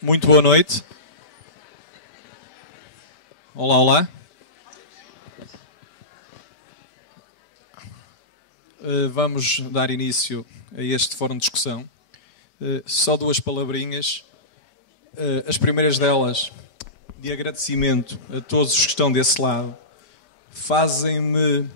Muito boa noite. Olá, olá. Vamos dar início a este fórum de discussão. Só duas palavrinhas. As primeiras delas, de agradecimento a todos os que estão desse lado, fazem-me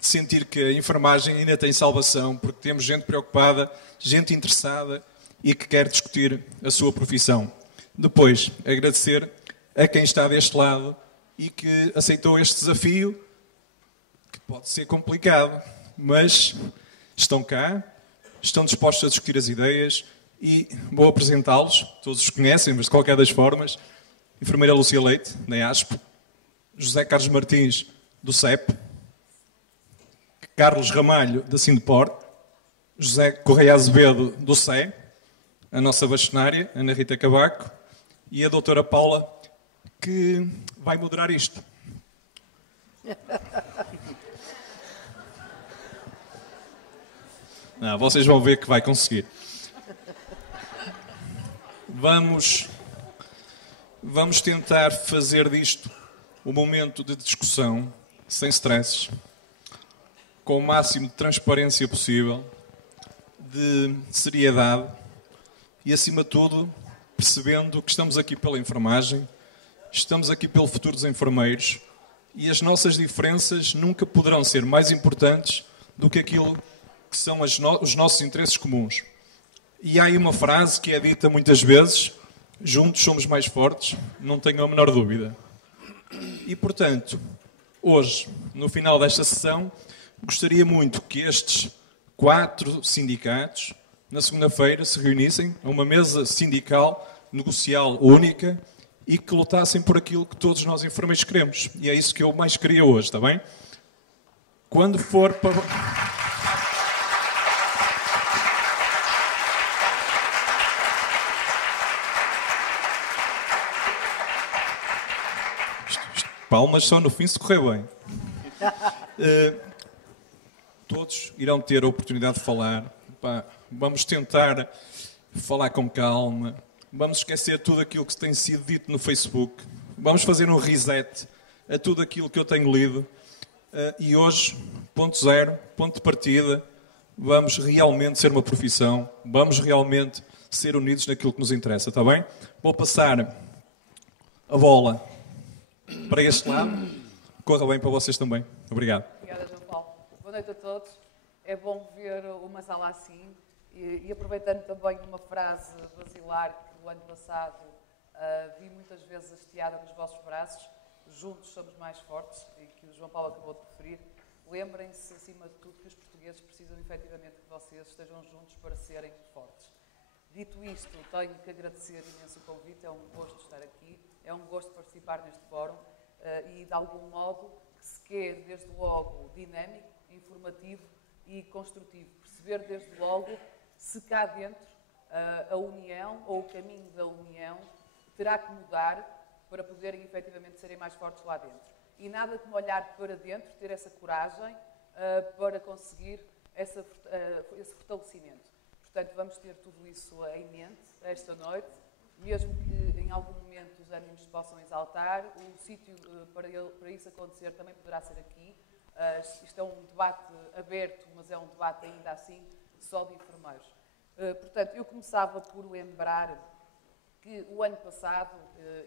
sentir que a enfermagem ainda tem salvação, porque temos gente preocupada, gente interessada e que quer discutir a sua profissão. Depois, agradecer a quem está deste lado e que aceitou este desafio, que pode ser complicado, mas estão cá, estão dispostos a discutir as ideias e vou apresentá-los, todos os conhecem, mas de qualquer das formas. Enfermeira Lúcia Leite, da EASP, José Carlos Martins, do CEP, Carlos Ramalho, da Sindepor, José Correia Azevedo, do CE, a nossa bastonária, Ana Rita Cavaco, e a doutora Paula, que vai moderar isto. Não, vocês vão ver que vai conseguir. Vamos tentar fazer disto um momento de discussão, sem stresses, com o máximo de transparência possível, de seriedade e, acima de tudo, percebendo que estamos aqui pela enfermagem, estamos aqui pelo futuro dos enfermeiros e as nossas diferenças nunca poderão ser mais importantes do que aquilo que são os nossos interesses comuns. E há aí uma frase que é dita muitas vezes: juntos somos mais fortes, não tenho a menor dúvida. E, portanto, hoje, no final desta sessão, gostaria muito que estes 4 sindicatos, na segunda-feira, se reunissem a uma mesa sindical, negocial única, e que lutassem por aquilo que todos nós enfermeiros queremos. E é isso que eu mais queria hoje, está bem? Quando for para... Palmas só no fim se correr bem. Todos irão ter a oportunidade de falar. Vamos tentar falar com calma. Vamos esquecer tudo aquilo que tem sido dito no Facebook. Vamos fazer um reset a tudo aquilo que eu tenho lido. E hoje, ponto zero, ponto de partida, vamos realmente ser uma profissão. Vamos realmente ser unidos naquilo que nos interessa, está bem? Vou passar a bola para este lado. Corra bem para vocês também. Obrigado. Obrigada, João Paulo. Boa noite a todos. É bom ver uma sala assim e aproveitando também uma frase basilar que o ano passado vi muitas vezes hasteada nos vossos braços: juntos somos mais fortes, e que o João Paulo acabou de referir. Lembrem-se, acima de tudo, que os portugueses precisam efetivamente que vocês estejam juntos para serem fortes. Dito isto, tenho que agradecer imenso o convite, é um gosto estar aqui, é um gosto participar neste fórum e, de algum modo, que se quer, desde logo, dinâmico, informativo e construtivo. Perceber, desde logo, se cá dentro a união ou o caminho da união terá que mudar para poderem, efetivamente, serem mais fortes lá dentro. E nada como olhar para dentro, ter essa coragem para conseguir esse fortalecimento. Portanto, vamos ter tudo isso em mente esta noite, mesmo que em algum momento os ânimos se possam exaltar. O sítio para isso acontecer também poderá ser aqui. Isto é um debate aberto, mas é um debate ainda assim só de enfermeiros. Portanto, eu começava por lembrar que o ano passado,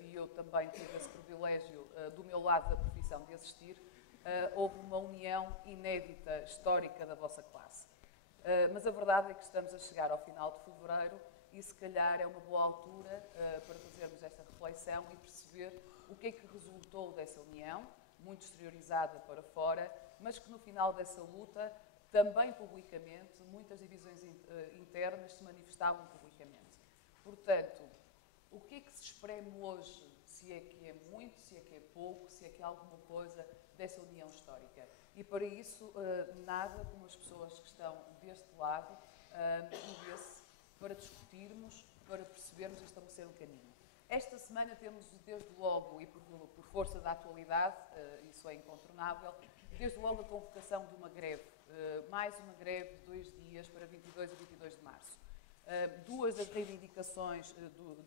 e eu também tive esse privilégio do meu lado da profissão de assistir, houve uma união inédita, histórica da vossa classe. Mas a verdade é que estamos a chegar ao final de fevereiro e se calhar é uma boa altura para fazermos esta reflexão e perceber o que é que resultou dessa união, muito exteriorizada para fora, mas que no final dessa luta, também publicamente, muitas divisões internas se manifestavam publicamente. Portanto, o que é que se espreme hoje, se é que é muito, se é que é pouco, se é que é alguma coisa dessa união histórica? E para isso, nada como as pessoas que estão deste lado unir-se para discutirmos, para percebermos e estabelecer um caminho. Esta semana temos, desde logo, e por força da atualidade, isso é incontornável, desde logo a convocação de uma greve, mais uma greve de 2 dias para 22 e 22 de março. duas das reivindicações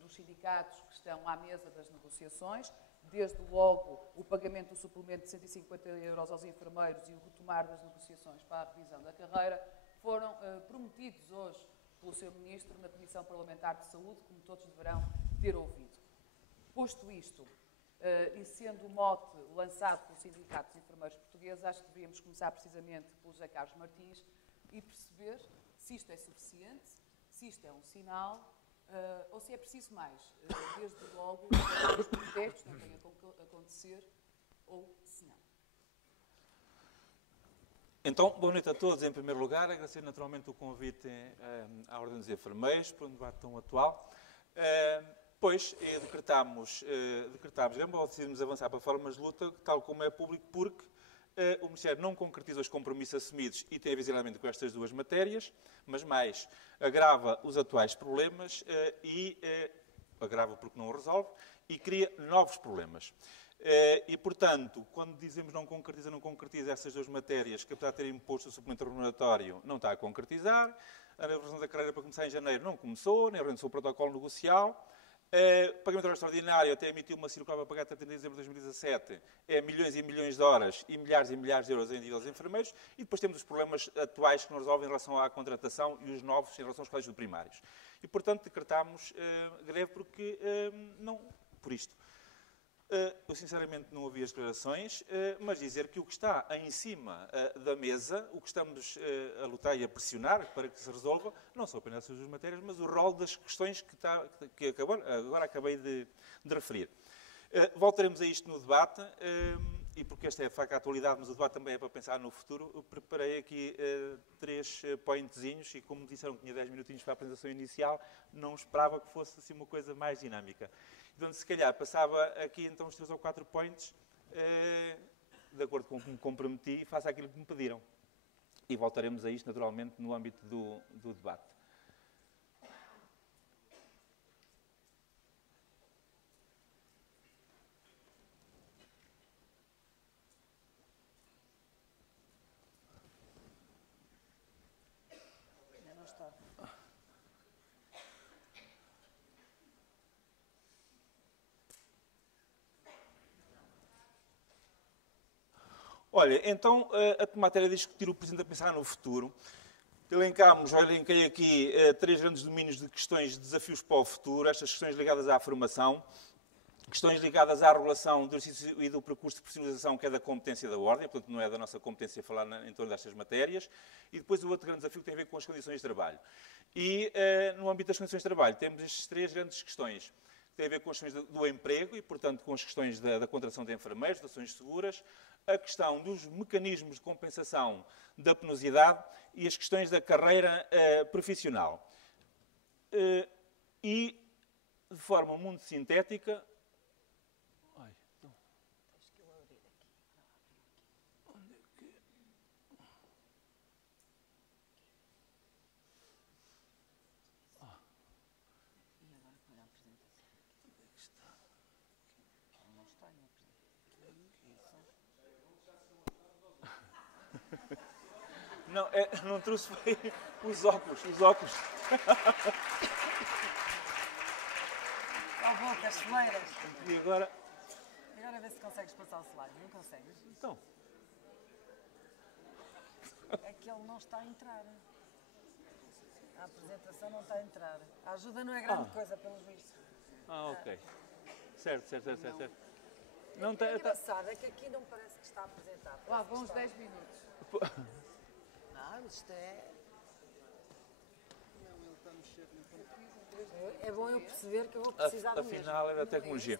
dos sindicatos que estão à mesa das negociações, desde logo o pagamento do suplemento de 150 euros aos enfermeiros e o retomar das negociações para a revisão da carreira, foram prometidos hoje pelo Sr. Ministro na Comissão Parlamentar de Saúde, como todos deverão ter ouvido. Posto isto, e sendo o mote lançado pelo Sindicato dos Enfermeiros Portugueses, acho que deveríamos começar precisamente pelo José Carlos Martins e perceber se isto é suficiente, se isto é um sinal, ou se é preciso mais. Desde logo, os protestos não tenham a acontecer, ou se não. Então, boa noite a todos. Em primeiro lugar, agradecer naturalmente o convite à Ordem dos Enfermeiros para um debate tão atual. Depois decretámos, ou decidimos avançar para formas de luta, tal como é público, porque o Ministério não concretiza os compromissos assumidos e tem visivelmente com estas duas matérias, mas mais, agrava os atuais problemas agrava porque não resolve e cria novos problemas. E, portanto, quando dizemos não concretiza essas duas matérias, que apesar de ter imposto o suplemento remuneratório, não está a concretizar. A revisão da carreira para começar em janeiro não começou, nem organizou o protocolo negocial. O pagamento extraordinário até emitiu uma circular para pagar até 30 de dezembro de 2017, é milhões e milhões de horas e milhares de euros em nível de enfermeiros. E depois temos os problemas atuais que não resolvem em relação à contratação e os novos em relação aos colégios primários. E, portanto, decretámos greve porque não, por isto. Eu, sinceramente, não ouvi as declarações, mas dizer que o que está em cima da mesa, o que estamos a lutar e a pressionar para que se resolva, não são apenas essas duas matérias, mas o rol das questões que agora acabei de referir. Voltaremos a isto no debate, e porque esta é, de facto, a atualidade, mas o debate também é para pensar no futuro, eu preparei aqui 3 pointzinhos, e como disseram que tinha 10 minutinhos para a apresentação inicial, não esperava que fosse assim uma coisa mais dinâmica. Então, se calhar, passava aqui então os 3 ou 4 points, de acordo com o que me comprometi, e faço aquilo que me pediram. E voltaremos a isto, naturalmente, no âmbito do debate. Ainda não está. Olha, então, a matéria de discutir o presente a pensar no futuro. Elenquei aqui 3 grandes domínios de questões de desafios para o futuro. Estas questões ligadas à formação, questões ligadas à regulação do exercício e do percurso de profissionalização, que é da competência da Ordem, portanto não é da nossa competência falar em torno destas matérias. E depois o outro grande desafio que tem a ver com as condições de trabalho. E no âmbito das condições de trabalho temos estas 3 grandes questões. Tem a ver com as questões do emprego e, portanto, com as questões da contratação de enfermeiros, de ações seguras, a questão dos mecanismos de compensação da penosidade e as questões da carreira profissional. E, de forma muito sintética... Não, não trouxe os óculos. Ó boca, as celeiras. E agora... Agora vê se consegues passar o slide. Não consegues? Então... É que ele não está a entrar. A apresentação não está a entrar. A ajuda não é grande coisa, pelos vistos. ok. Certo. Não é engraçado, é que aqui não parece que está apresentado. Lá vão uns 10 minutos. Não, isto é... É bom eu perceber que eu vou precisar do mesmo. Afinal, é da tecnologia.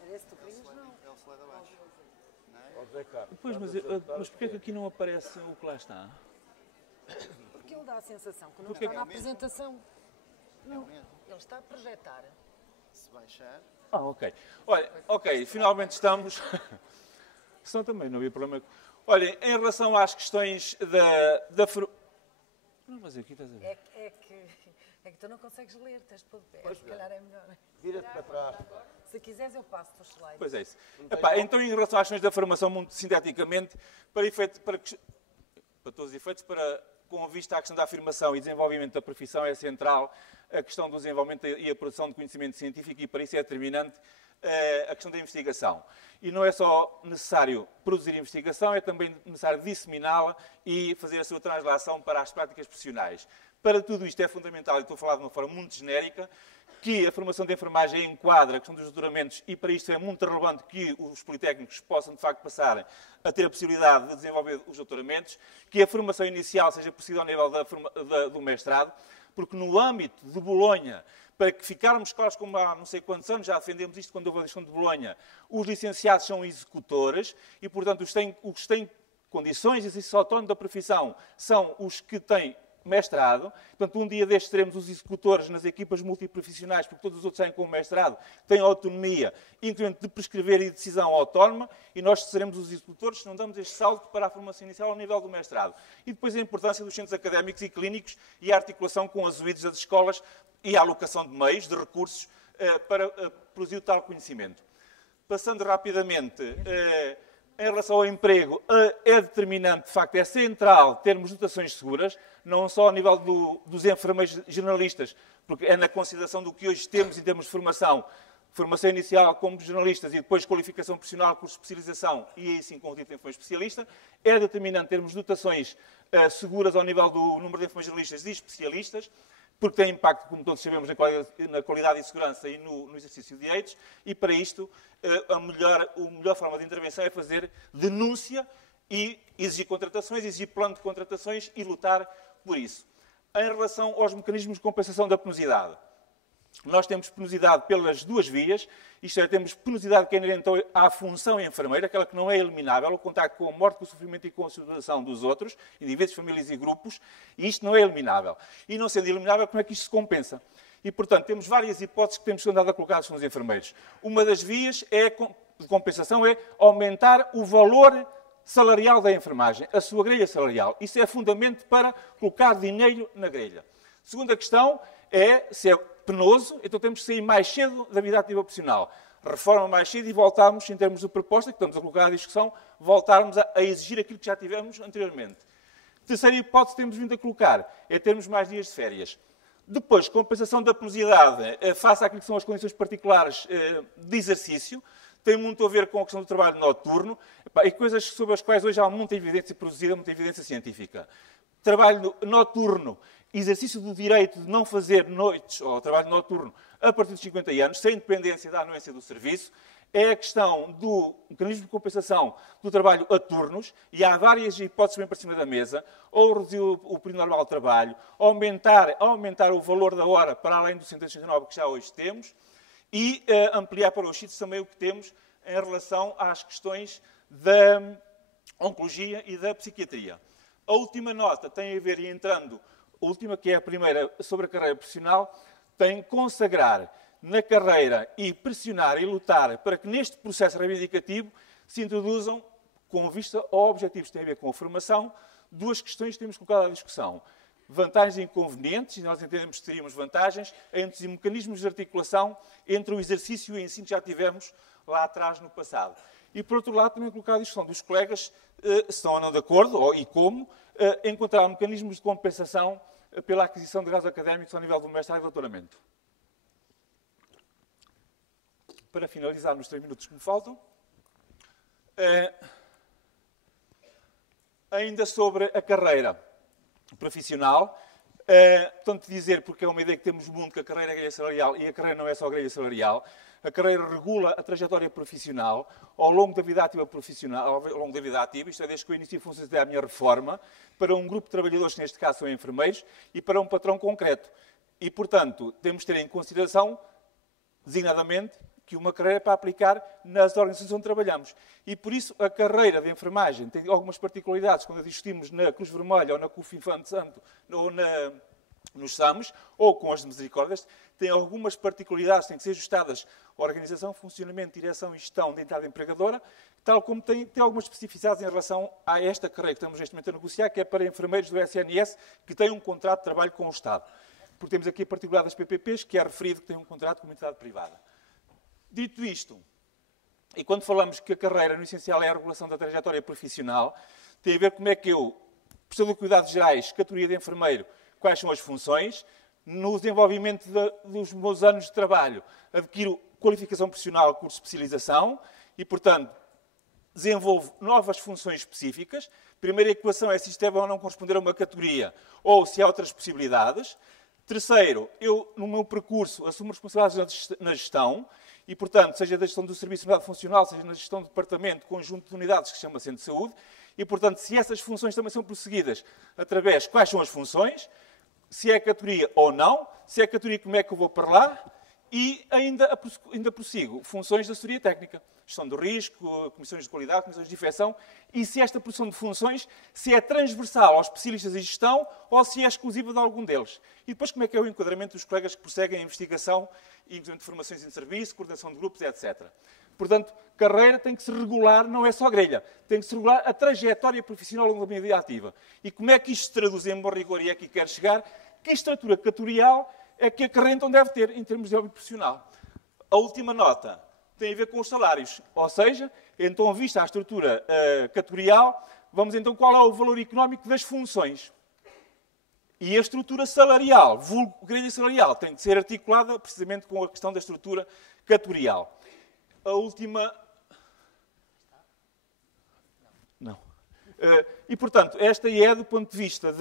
Era esse que tu querias? Não. É o slide abaixo. Pois, mas porquê que aqui não aparece o que lá está? Porque ele dá a sensação que não está na apresentação. Não, ele está a projetar. Se baixar... Ok. Olha, finalmente estamos... Senão também não havia problema. Olha, em relação às questões da... Não, mas aqui estás a ver. É que tu não consegues ler, tens de pôr de pé. Pois Se calhar é melhor. Vira-te para trás. Se quiseres, eu passo-te os slides. Pois é isso. Epá, então, em relação às questões da formação, muito sinteticamente, para todos os efeitos, com vista à questão da afirmação e desenvolvimento da profissão, é central a questão do desenvolvimento e a produção de conhecimento científico, e para isso é determinante a questão da investigação. E não é só necessário produzir investigação, é também necessário disseminá-la e fazer a sua translação para as práticas profissionais. Para tudo isto é fundamental, e estou a falar de uma forma muito genérica, que a formação de enfermagem enquadra a questão dos doutoramentos, e para isto é muito relevante que os politécnicos possam, de facto, passar a ter a possibilidade de desenvolver os doutoramentos, que a formação inicial seja possível ao nível do mestrado, porque no âmbito de Bolonha, para que ficarmos claros, como há não sei quantos anos, já defendemos isto quando houve a questão de Bolonha, os licenciados são executores e, portanto, os que têm condições de exercício autónomo da profissão são os que têm mestrado. Portanto, um dia destes teremos os executores nas equipas multiprofissionais, porque todos os outros saem com o mestrado, têm autonomia, inclusive de prescrever e de decisão autónoma, e nós seremos os executores se não damos este salto para a formação inicial ao nível do mestrado. E depois a importância dos centros académicos e clínicos e a articulação com as UIDs das escolas e a alocação de meios, de recursos, para produzir o tal conhecimento. Passando rapidamente, em relação ao emprego, é determinante, de facto, é central termos dotações seguras, não só ao nível dos enfermeiros generalistas, porque é na consideração do que hoje temos em termos de formação inicial como jornalistas e depois qualificação profissional, curso de especialização e aí sim com o título de enfermeiro especialista, é determinante termos dotações seguras ao nível do número de enfermeiros generalistas e especialistas, porque tem impacto, como todos sabemos, na qualidade e segurança e no exercício de direitos, e para isto a melhor forma de intervenção é fazer denúncia e exigir contratações, exigir plano de contratações e lutar por isso. Em relação aos mecanismos de compensação da penosidade, nós temos penosidade pelas duas vias, isto é, temos penosidade que é inerente à função enfermeira, aquela que não é eliminável, o contacto com a morte, com o sofrimento e com a situação dos outros, indivíduos, famílias e grupos, e isto não é eliminável. E não sendo eliminável, como é que isto se compensa? E, portanto, temos várias hipóteses que temos andado a colocar nos enfermeiros. Uma das vias de compensação é aumentar o valor salarial da enfermagem, a sua grelha salarial. Isso é fundamento para colocar dinheiro na grelha. Segunda questão é, se é penoso, então temos que sair mais cedo da vida ativa profissional. Reforma mais cedo e voltarmos, em termos de proposta, que estamos a colocar à discussão, voltarmos a exigir aquilo que já tivemos anteriormente. Terceira hipótese que temos vindo a colocar é termos mais dias de férias. Depois, compensação da penosidade face àquilo que são as condições particulares de exercício, tem muito a ver com a questão do trabalho noturno e coisas sobre as quais hoje há muita evidência produzida, muita evidência científica. Trabalho noturno, exercício do direito de não fazer noites ou trabalho noturno a partir dos 50 anos, sem dependência da anuência do serviço, é a questão do mecanismo de compensação do trabalho a turnos, e há várias hipóteses bem para cima da mesa, ou reduzir o período normal de trabalho, aumentar o valor da hora para além dos 169 que já hoje temos, e ampliar para os sítios também o que temos em relação às questões da oncologia e da psiquiatria. A última nota tem a ver, e entrando, a última que é a primeira, sobre a carreira profissional, tem consagrar na carreira e pressionar e lutar para que neste processo reivindicativo se introduzam, com vista a objetivos que têm a ver com a formação, duas questões que temos colocado à discussão. Vantagens e inconvenientes, e nós entendemos que teríamos vantagens, entre os mecanismos de articulação entre o exercício e o ensino que já tivemos lá atrás no passado. E, por outro lado, também colocar a discussão dos colegas se estão ou não de acordo, e como, encontrar mecanismos de compensação pela aquisição de graus académicos ao nível do mestrado e doutoramento. Para finalizar nos 3 minutos que me faltam, ainda sobre a carreira profissional, portanto dizer, porque é uma ideia que temos muito, que a carreira é grelha salarial, e a carreira não é só grelha salarial, a carreira regula a trajetória profissional ao longo da vida ativa profissional, ao longo da vida ativa, isto é, desde que eu inicio funções até à minha reforma, para um grupo de trabalhadores, que neste caso são enfermeiros, e para um patrão concreto. E, portanto, temos de ter em consideração, designadamente, que uma carreira é para aplicar nas organizações onde trabalhamos. E, por isso, a carreira de enfermagem tem algumas particularidades, quando a discutimos na Cruz Vermelha, ou na CUF Infante Santo, ou nos SAMs, ou com as misericórdias, tem algumas particularidades que têm que ser ajustadas à organização, funcionamento, direção e gestão da entidade empregadora, tal como tem algumas especificidades em relação a esta carreira que estamos neste momento a negociar, que é para enfermeiros do SNS, que têm um contrato de trabalho com o Estado. porque temos aqui a particularidade das PPPs, que é referido que tem um contrato com uma entidade privada. Dito isto, e quando falamos que a carreira, no essencial, é a regulação da trajetória profissional, tem a ver como é que eu, prestador de cuidados gerais, categoria de enfermeiro, quais são as funções, no desenvolvimento dos meus anos de trabalho, adquiro qualificação profissional, curso de especialização e, portanto, desenvolvo novas funções específicas. Primeira equação é se isto deve ou não corresponder a uma categoria ou se há outras possibilidades. Terceiro, eu, no meu percurso, assumo responsabilidades na gestão e, portanto, seja da gestão do serviço de unidade funcional, seja na gestão do departamento, conjunto de unidades que se chama Centro de Saúde. E, portanto, se essas funções também são prosseguidas através de quais são as funções, se é a categoria ou não, se é a categoria, como é que eu vou para lá, e ainda prossigo funções da assessoria técnica, gestão do risco, comissões de qualidade, comissões de infecção, e se esta produção de funções se é transversal aos especialistas em gestão ou se é exclusiva de algum deles. E depois como é que é o enquadramento dos colegas que prosseguem a investigação, inclusive de formações em serviço, coordenação de grupos, etc. Portanto, carreira tem que se regular, não é só grelha, tem que se regular a trajetória profissional ao longo da minha vida ativa. E como é que isto se traduz em bom rigor e é aqui que quero chegar? Que estrutura categorial é que a carreira então deve ter em termos de âmbito profissional. A última nota tem a ver com os salários. Ou seja, então, vista a estrutura categorial, vamos então qual é o valor económico das funções. E a estrutura salarial, vulgo grelha salarial, tem que ser articulada precisamente com a questão da estrutura categorial. A última... Não. E, portanto, esta é do ponto de vista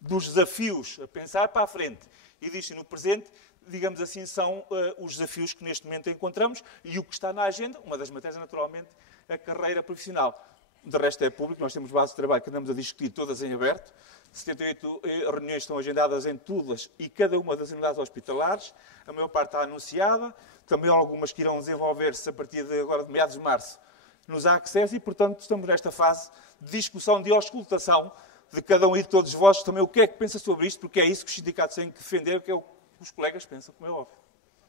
dos desafios a pensar para a frente. E disto no presente, digamos assim, são os desafios que neste momento encontramos e o que está na agenda, uma das matérias, naturalmente, a carreira profissional. De resto é público, nós temos bases de trabalho que andamos a discutir todas em aberto. 78 reuniões estão agendadas em todas e cada uma das unidades hospitalares. A maior parte está anunciada, também algumas que irão desenvolver-se a partir de agora, de meados de março, nos ACCESS e, portanto, estamos nesta fase de discussão, de auscultação de cada um e de todos vós também o que é que pensa sobre isto, porque é isso que os sindicatos têm que defender, o que é o que os colegas pensam, como é óbvio.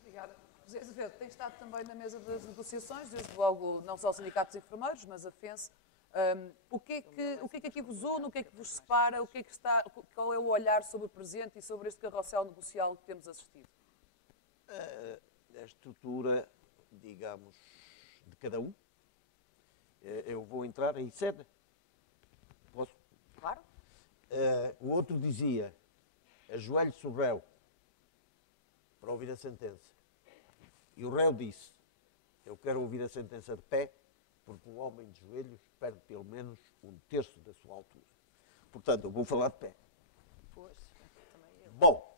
Obrigada. José Azevedo, tem estado também na mesa das negociações, desde logo não só os sindicatos de enfermeiros, mas a FENSE. O que é que aqui vos une, o que é que vos separa, qual é o olhar sobre o presente e sobre este carrossel negocial que temos assistido? A estrutura, digamos, de cada um. Eu vou entrar em sede. Posso? Claro. O outro dizia, ajoelhe-se o réu para ouvir a sentença. E o réu disse, eu quero ouvir a sentença de pé, porque um homem de joelhos perde pelo menos um terço da sua altura. Portanto, eu vou falar de pé. Pois, também eu. Bom,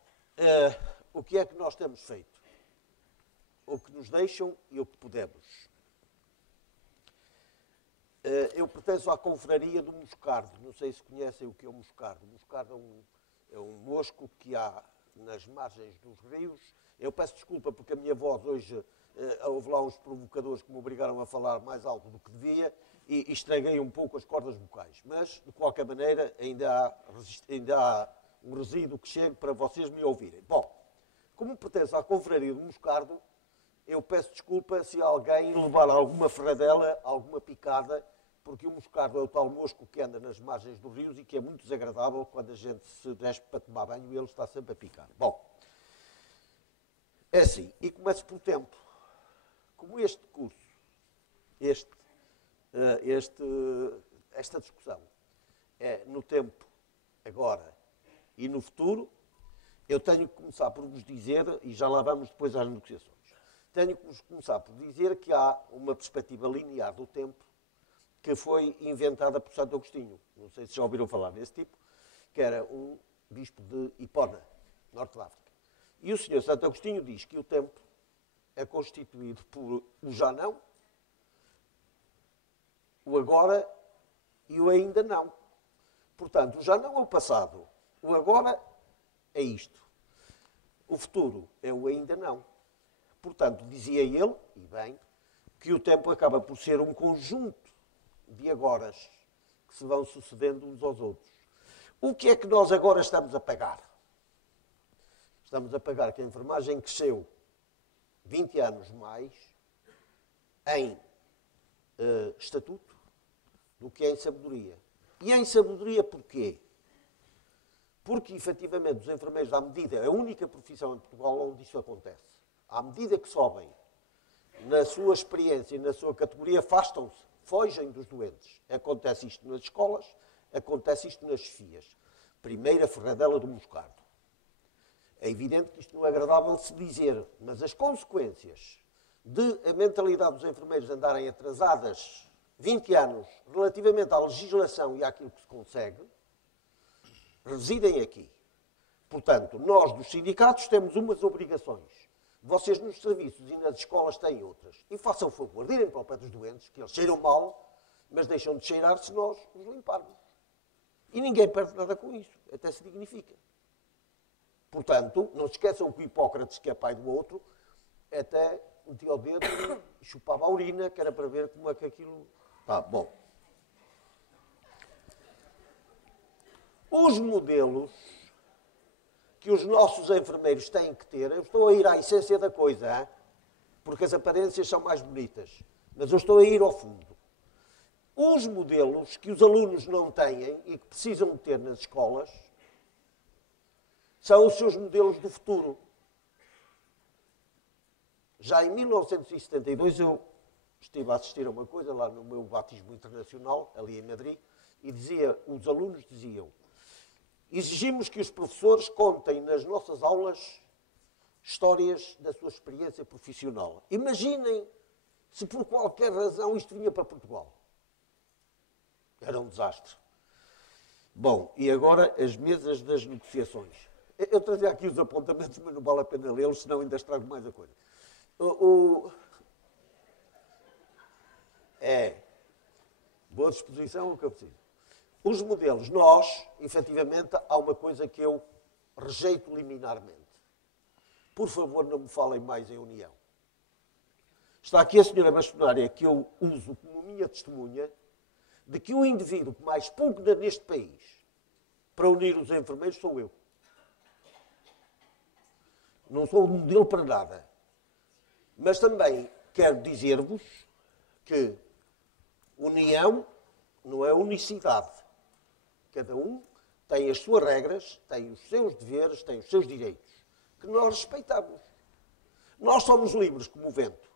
o que é que nós temos feito? O que nos deixam e o que podemos. Eu pertenço à confraria do moscardo. Não sei se conhecem o que é o moscardo. O moscardo é um mosco que há nas margens dos rios. Eu peço desculpa porque a minha voz hoje, houve lá uns provocadores que me obrigaram a falar mais alto do que devia e estraguei um pouco as cordas vocais. Mas, de qualquer maneira, ainda há um resíduo que chega para vocês me ouvirem. Bom, como pertenço à confraria do moscardo, eu peço desculpa se alguém levar alguma ferradela, alguma picada, porque o moscardo é o tal mosco que anda nas margens dos rios e que é muito desagradável quando a gente se despe para tomar banho e ele está sempre a picar. Bom, é assim, e começo por tempo. Como este curso, esta discussão é no tempo, agora e no futuro, eu tenho que começar por vos dizer, e já lá vamos depois às negociações, tenho que começar por dizer que há uma perspectiva linear do tempo que foi inventada por Santo Agostinho. Não sei se já ouviram falar nesse tipo, que era um bispo de Hipona, norte da África. E o senhor Santo Agostinho diz que o tempo é constituído por o já não, o agora e o ainda não. Portanto, o já não é o passado, o agora é isto. O futuro é o ainda não. Portanto, dizia ele, e bem, que o tempo acaba por ser um conjunto de agoras que se vão sucedendo uns aos outros. O que é que nós agora estamos a pagar? Estamos a pagar que a enfermagem cresceu 20 anos mais em estatuto do que em sabedoria. E em sabedoria porquê? Porque, efetivamente, os enfermeiros, à medida, é a única profissão em Portugal onde isso acontece. À medida que sobem na sua experiência e na sua categoria, afastam-se, fogem dos doentes. Acontece isto nas escolas, acontece isto nas chefias. Primeira ferradela do Moscardo. É evidente que isto não é agradável se dizer, mas as consequências de a mentalidade dos enfermeiros andarem atrasadas 20 anos relativamente à legislação e àquilo que se consegue, residem aqui. Portanto, nós dos sindicatos temos umas obrigações. Vocês nos serviços e nas escolas têm outras. E façam o favor de irem para o pé dos doentes, que eles cheiram mal, mas deixam de cheirar se nós os limparmos. E ninguém perde nada com isso, até se dignifica. Portanto, não se esqueçam que o Hipócrates, que é pai do outro, até metia o dedo e chupava a urina, que era para ver como é que aquilo... Tá, bom. Os modelos que os nossos enfermeiros têm que ter, eu estou a ir à essência da coisa, hein? Porque as aparências são mais bonitas, mas eu estou a ir ao fundo. Os modelos que os alunos não têm e que precisam de ter nas escolas são os seus modelos do futuro. Já em 1972 eu estive a assistir a uma coisa lá no meu batismo internacional, ali em Madrid, e os alunos diziam: exigimos que os professores contem nas nossas aulas histórias da sua experiência profissional. Imaginem se por qualquer razão isto vinha para Portugal. Era um desastre. Bom, e agora as mesas das negociações. Eu trazia aqui os apontamentos, mas não vale a pena lê-los, senão ainda estrago mais a coisa. Boa disposição é o que eu preciso. Os modelos, nós, efetivamente, há uma coisa que eu rejeito liminarmente. Por favor, não me falem mais em união. Está aqui a senhora bastonária, que eu uso como minha testemunha, de que o indivíduo que mais pugna neste país para unir os enfermeiros sou eu. Não sou um modelo para nada. Mas também quero dizer-vos que união não é unicidade. Cada um tem as suas regras, tem os seus deveres, tem os seus direitos, que nós respeitamos. Nós somos livres como o vento.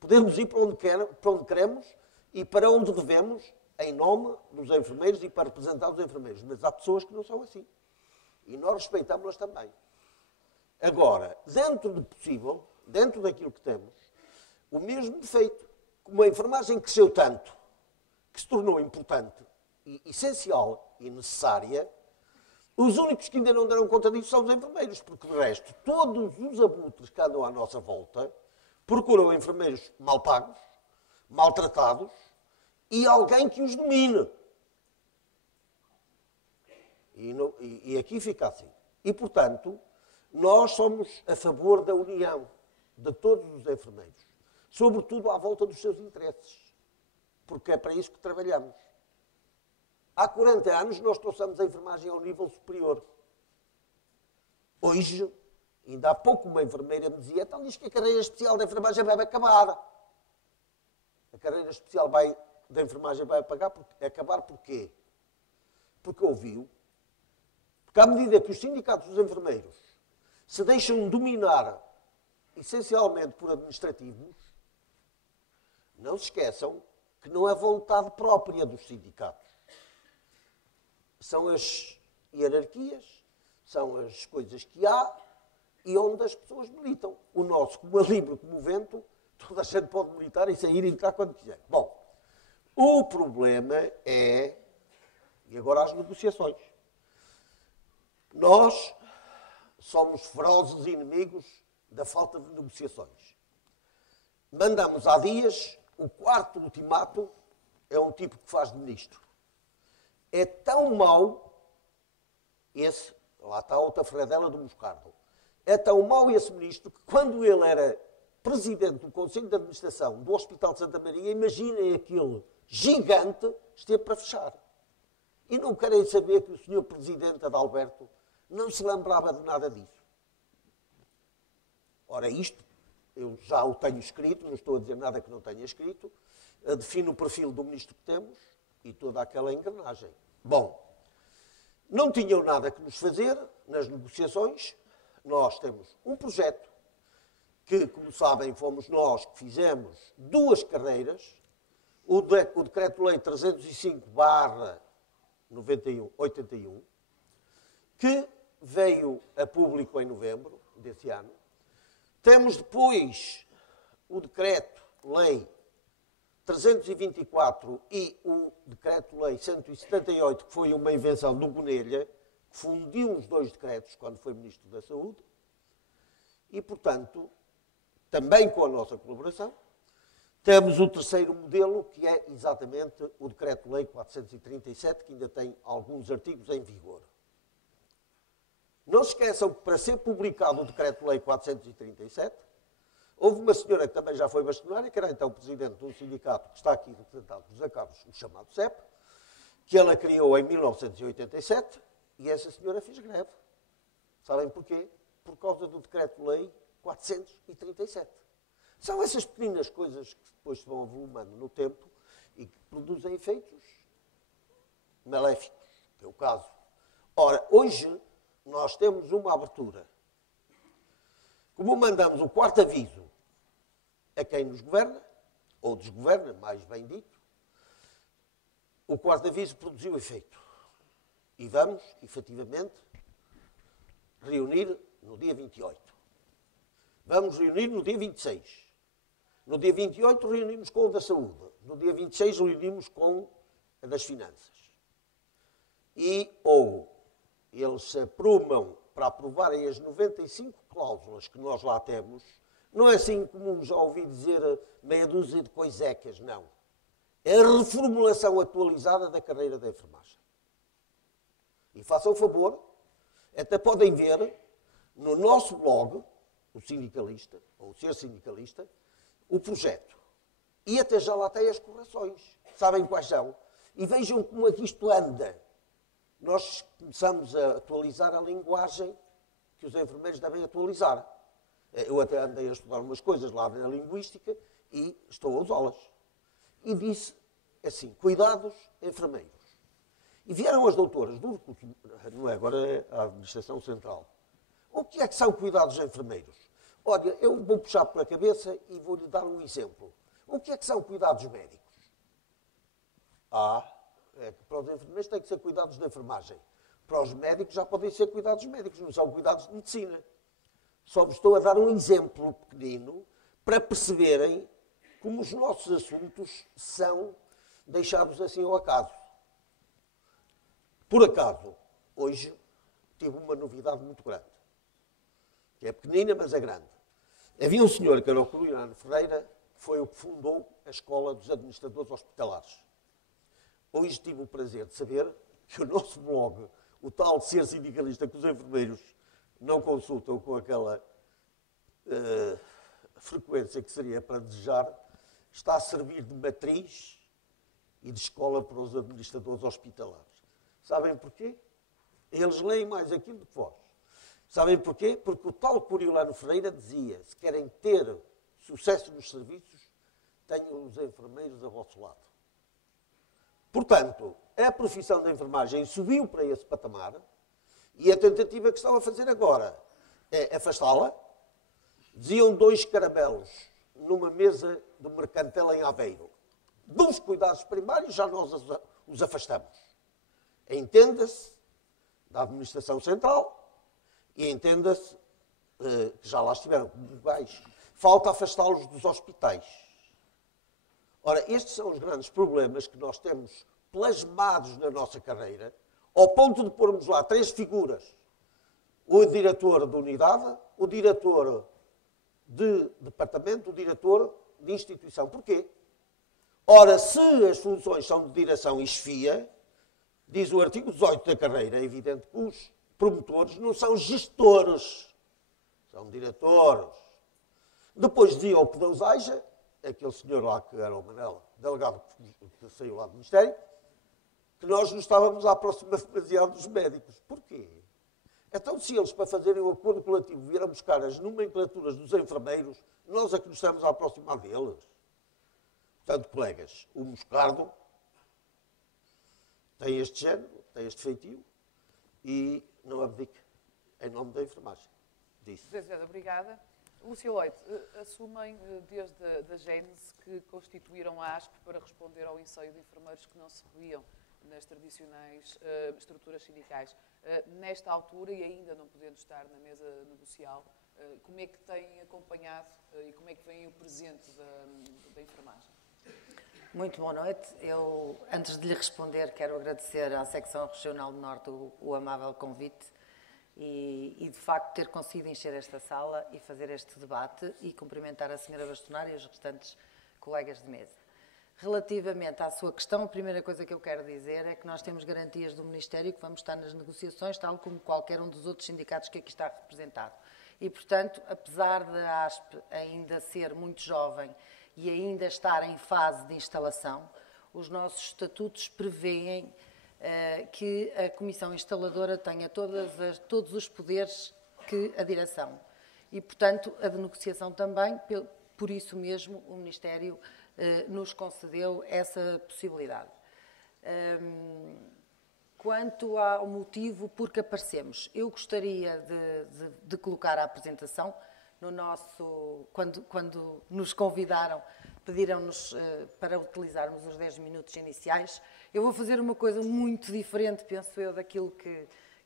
Podemos ir para onde queremos e para onde devemos, em nome dos enfermeiros e para representar os enfermeiros. Mas há pessoas que não são assim. E nós respeitamos-las também. Agora, dentro do possível, dentro daquilo que temos, o mesmo defeito. Como a enfermagem cresceu tanto, que se tornou importante, e essencial e necessária, os únicos que ainda não deram conta disso são os enfermeiros, porque, de resto, todos os abutres que andam à nossa volta procuram enfermeiros mal pagos, maltratados e alguém que os domine. E aqui fica assim. E, portanto, nós somos a favor da união de todos os enfermeiros, sobretudo à volta dos seus interesses, porque é para isso que trabalhamos. Há 40 anos nós trouxemos a enfermagem ao nível superior. Hoje, ainda há pouco uma enfermeira me dizia: então diz que a carreira especial da enfermagem vai acabar. A carreira especial da enfermagem vai acabar porquê? Porque ouviu. Porque à medida que os sindicatos dos enfermeiros se deixam dominar essencialmente por administrativos, não se esqueçam que não é vontade própria dos sindicatos. São as hierarquias, são as coisas que há e onde as pessoas militam. O nosso, como é livre como o vento, toda a gente pode militar e sair e entrar quando quiser. Bom, o problema é, e agora as negociações. Nós somos ferozes inimigos da falta de negociações. Mandamos há dias o 4º ultimato, é um tipo que faz de ministro. É tão mau esse, lá está outra ferradela do Moscardo, é tão mau esse ministro que quando ele era presidente do Conselho de Administração do Hospital de Santa Maria, imaginem aquele gigante, esteve para fechar. E não querem saber que o senhor presidente Adalberto não se lembrava de nada disso. Ora, isto, eu já o tenho escrito, não estou a dizer nada que não tenha escrito, define o perfil do ministro que temos e toda aquela engrenagem. Bom, não tinham nada que nos fazer nas negociações. Nós temos um projeto que, como sabem, fomos nós que fizemos 2 carreiras. O Decreto-Lei 305/81, que veio a público em novembro desse ano. Temos depois o Decreto-Lei 324 e o Decreto-Lei 178, que foi uma invenção do Bonelha, que fundiu os 2 decretos quando foi Ministro da Saúde. E, portanto, também com a nossa colaboração, temos o 3º modelo, que é exatamente o Decreto-Lei 437, que ainda tem alguns artigos em vigor. Não se esqueçam que, para ser publicado o Decreto-Lei 437, houve uma senhora que também já foi bastonária, que era então presidente de um sindicato que está aqui representado por José Carlos, o chamado CEP, que ela criou em 1987, e essa senhora fez greve. Sabem porquê? Por causa do Decreto-Lei 437. São essas pequenas coisas que depois se vão avolumando no tempo e que produzem efeitos maléficos, que é o caso. Ora, hoje nós temos uma abertura. Como mandamos o 4º aviso a quem nos governa, ou desgoverna, mais bem dito, o 4º aviso produziu efeito. E vamos, efetivamente, reunir no dia 28. Vamos reunir no dia 26. No dia 28 reunimos com o da saúde. No dia 26 reunimos com a das finanças. E ou eles se aprumam para aprovarem as 95 cláusulas que nós lá temos. Não é assim como já ouvi dizer meia dúzia de coisecas, não. É a reformulação atualizada da carreira da enfermagem. E façam o favor, até podem ver no nosso blog, o Sindicalista, ou o Ser Sindicalista, o projeto. E até já lá tem as correções. Sabem quais são? E vejam como é que isto anda. Nós começamos a atualizar a linguagem que os enfermeiros devem atualizar. Eu até andei a estudar umas coisas lá na linguística e estou a usá-las. E disse assim, cuidados enfermeiros. E vieram as doutoras, não é agora é a Administração Central. O que é que são cuidados enfermeiros? Olha, eu vou puxar pela cabeça e vou-lhe dar um exemplo. O que é que são cuidados médicos? É que para os enfermeiros tem que ser cuidados de enfermagem. Para os médicos já podem ser cuidados médicos, não são cuidados de medicina. Só vos estou a dar um exemplo pequenino para perceberem como os nossos assuntos são deixados assim ao acaso. Por acaso, hoje tive uma novidade muito grande, que é pequenina, mas é grande. Havia um senhor, que era o Curiano Ferreira, que foi o que fundou a Escola dos Administradores Hospitalares. Hoje tive o prazer de saber que o nosso blog, o tal Ser Sindicalista, que os enfermeiros não consultam com aquela frequência que seria para desejar, está a servir de matriz e de escola para os administradores hospitalares. Sabem porquê? Eles leem mais aquilo do que vós. Sabem porquê? Porque o tal Curiolano Ferreira dizia, se querem ter sucesso nos serviços, tenham os enfermeiros a vosso lado. Portanto, a profissão da enfermagem subiu para esse patamar e a tentativa que estão a fazer agora é afastá-la. Diziam 2 caramelos numa mesa do Mercantil em Aveiro. Dos cuidados primários já nós os afastamos. Entenda-se da Administração Central e entenda-se que já lá estiveram como vogais. Falta afastá-los dos hospitais. Ora, estes são os grandes problemas que nós temos plasmados na nossa carreira, ao ponto de pormos lá 3 figuras. O diretor de unidade, o diretor de departamento, o diretor de instituição. Porquê? Ora, se as funções são de direção e chefia, diz o artigo 18 da carreira, é evidente que os promotores não são gestores, são diretores. Depois dizia o que Deus haja, aquele senhor lá que era o Manela, delegado que saiu lá do Ministério, que nós nos estávamos a aproximar demasiado dos médicos. Porquê? Então, se eles, para fazerem o acordo coletivo, vieram buscar as nomenclaturas dos enfermeiros, nós é que nos estamos a aproximar deles. Portanto, colegas, o Moscardo tem este género, tem este feitio, e não abdique em nome da enfermagem. Disse. José Azevedo, obrigada. Lúcia Leite, assumem desde a gênese que constituíram a ASP para responder ao enseio de enfermeiros que não se reviam nas tradicionais estruturas sindicais. Nesta altura, e ainda não podendo estar na mesa negocial, como é que têm acompanhado e como é que vem o presente da enfermagem? Muito boa noite. Eu, antes de lhe responder, quero agradecer à Secção Regional do Norte o amável convite e, de facto, ter conseguido encher esta sala e fazer este debate e cumprimentar a Sra. Bastonária e os restantes colegas de mesa. Relativamente à sua questão, a primeira coisa que eu quero dizer é que nós temos garantias do Ministério que vamos estar nas negociações, tal como qualquer um dos outros sindicatos que aqui está representado. E, portanto, apesar da ASP ainda ser muito jovem e ainda estar em fase de instalação, os nossos estatutos prevêem que a Comissão Instaladora tenha todos os poderes que a direção. E, portanto, a de negociação também, por isso mesmo, o Ministério nos concedeu essa possibilidade. Quanto ao motivo por que aparecemos, eu gostaria de colocar a apresentação no nosso... Quando nos convidaram, pediram-nos para utilizarmos os 10 minutos iniciais. Eu vou fazer uma coisa muito diferente, penso eu, daquilo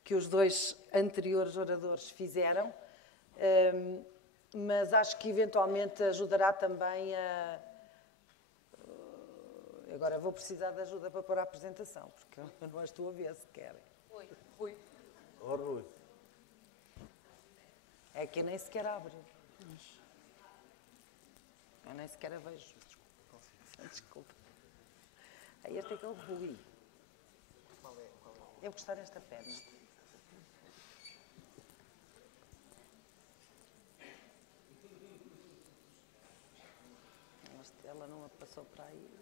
que os dois anteriores oradores fizeram, mas acho que eventualmente ajudará também a... Agora vou precisar de ajuda para pôr a apresentação, porque eu não a estou a ver sequer. Rui. Oh, Rui. É que eu nem sequer abro. Eu nem sequer a vejo. Desculpa. Aí este é que é o Rui. Eu gostar desta perna. Ela não a passou para aí.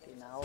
Afinal.